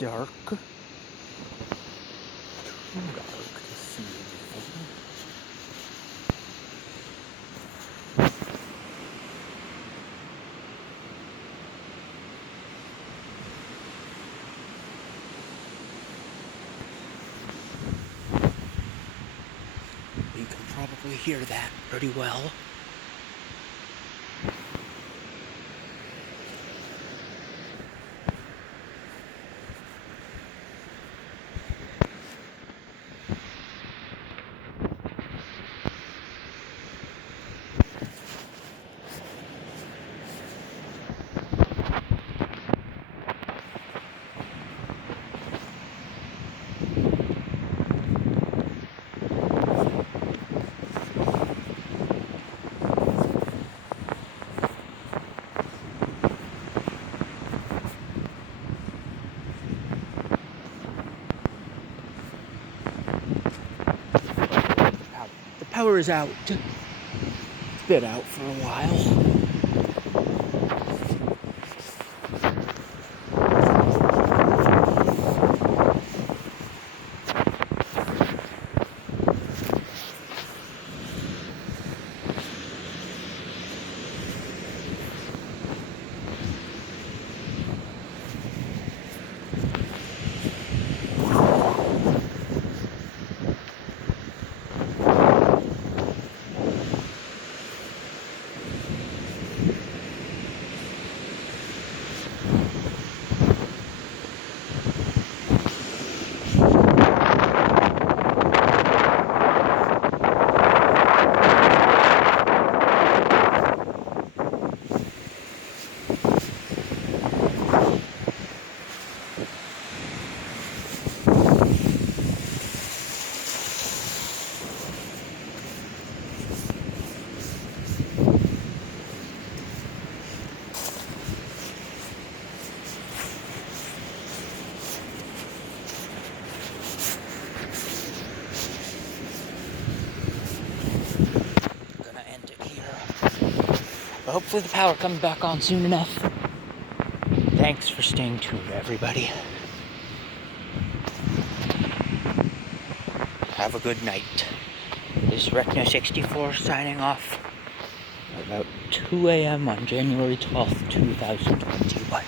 dark. Too dark to see anything. You can probably hear that pretty well. The power is out. It's been out for a while. But hopefully the power comes back on soon enough. Thanks for staying tuned, everybody. Have a good night. This is Retina64 signing off about 2 a.m. on January 12th, 2021.